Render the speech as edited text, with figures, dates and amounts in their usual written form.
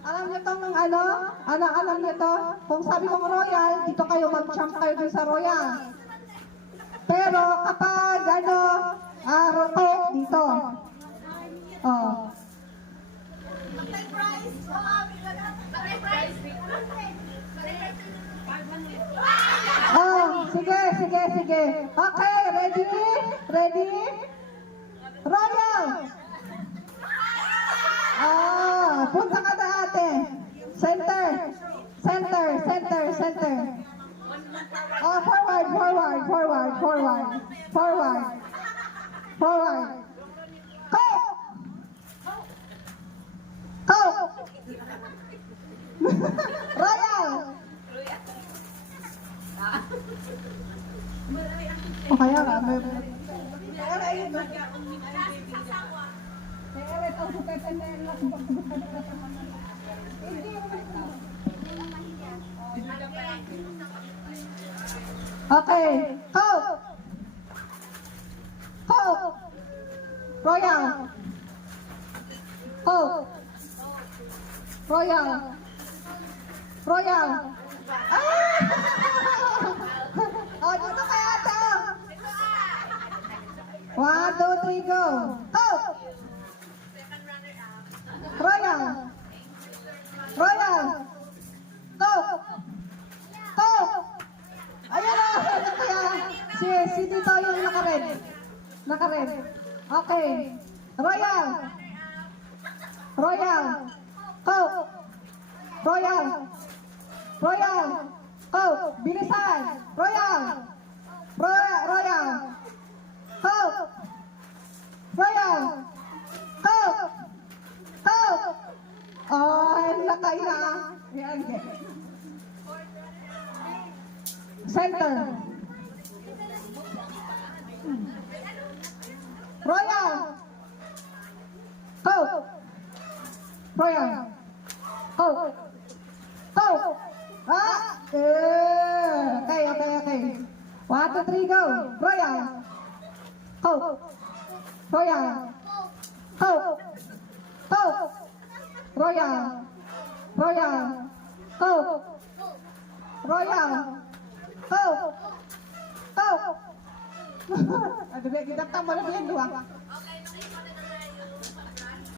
Alam niyo tong ano? Alam niyo to? Kung sabi kong royal, dito kayo mag-jump kayo dun sa royal. Pero kapag coke dito. Oh. Oh, sige. Okay, ready? Royal! Punta ka na ate. Center. Oh, forward. Coke! Royal! O kaya nga, may... Okay, Coke! Royal! Coke! Royal! Oh, dito kaya ito! 1, 2, 3, go! Coke! Royal! Coke! Ayan o! Si dito yung naka-red. Okay. Royal! Coke! Coke! Bilisan! Royal! Coke! Oh, lakay na. Yan. Center. Royal. Coke. Okay. 1, 2, 3, go. Royal. Coke. Royal. Coke. Ada kita tambah lebih dua.